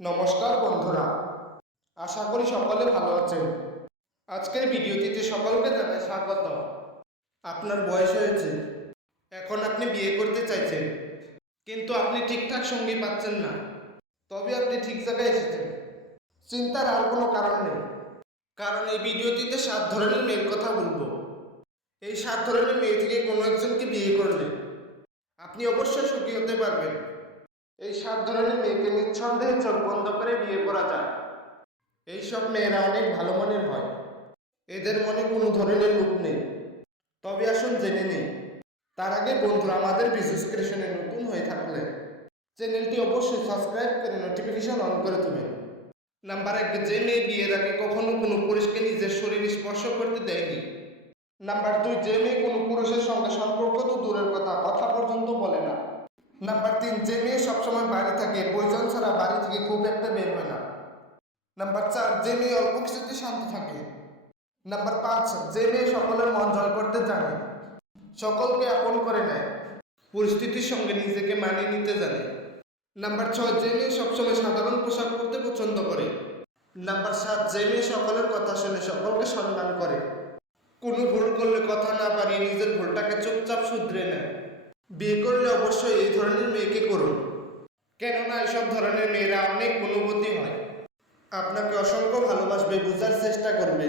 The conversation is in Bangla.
নমস্কার বন্ধুরা, আশা করি সকলে ভালো আছেন। আজকের ভিডিওটিতে সকলকে জানাই স্বাগত। আপনার বয়স হয়েছে, এখন আপনি বিয়ে করতে চাইছেন, কিন্তু আপনি ঠিকঠাক সঙ্গী পাচ্ছেন না। তবে আপনি ঠিক জায়গায় এসেছেন। চিন্তার আর কোনো কারণ নেই, কারণ এই ভিডিওটিতে 7 ধরনের মেয়ের কথা বলবো। এই 7 ধরনের মেয়ে থেকে কোনো একজনকে বিয়ে করলে আপনি অবশ্যই সুখী হতে পারবেন। এই 7 ধরনের মেয়েকে নিঃসন্দেহে চোখ বন্ধ করে বিয়ে করা যায়। এইসব মেয়েরা অনেক ভালো মনের হয়, এদের মনে কোনো ধরনের লোভ নেই। তবে আসুন জেনে নেই। তার আগে বন্ধুরা, আমাদের বিজনেস ক্রিয়েশনে নতুন হয়ে থাকলে চ্যানেলটি অবশ্যই সাবস্ক্রাইব করে নোটিফিকেশন অন করে দেবেন। নাম্বার 1, যে মেয়ে বিয়ের আগে কখনো কোনো পুরুষকে নিজের শরীর স্পর্শ করতে দেয়নি। নাম্বার 2, যে মেয়ে কোনো পুরুষের সঙ্গে সম্পর্ক তো দূরের কথা, কথা পর্যন্ত বলে না। নাম্বার 3, যে মেয়ে সবসময় বাড়ি থাকে, প্রয়োজন ছাড়া বাড়ি থেকে খুব একটা বের হয় না। নাম্বার 4, যে মেয়ে অল্প কিছুতে শান্ত থাকে। নাম্বার 5, যে মেয়ে সকলের মন জয় করতে জানে, সকলকে আপন করে নেয়, পরিস্থিতির সঙ্গে নিজেকে মানিয়ে নিতে জানে। নাম্বার 6, যে মেয়ে সবসময় সাধারণ পোশাক পরতে পছন্দ করে। নাম্বার 7, যে মেয়ে সকলের কথা শুনে সকলকে সম্মান করে, কোনো ভুল করলে কথা না বাড়িয়ে নিজের ভুলটাকে চুপচাপ শুধরে নেয়। বিয়ে করলে অবশ্যই এই ধরনের মেয়েকে করুন, কেননা এসব ধরনের মেয়েরা অনেক অনুভূতি হয়, আপনাকে অসংখ্য ভালোবাসবে, বোঝার চেষ্টা করবে।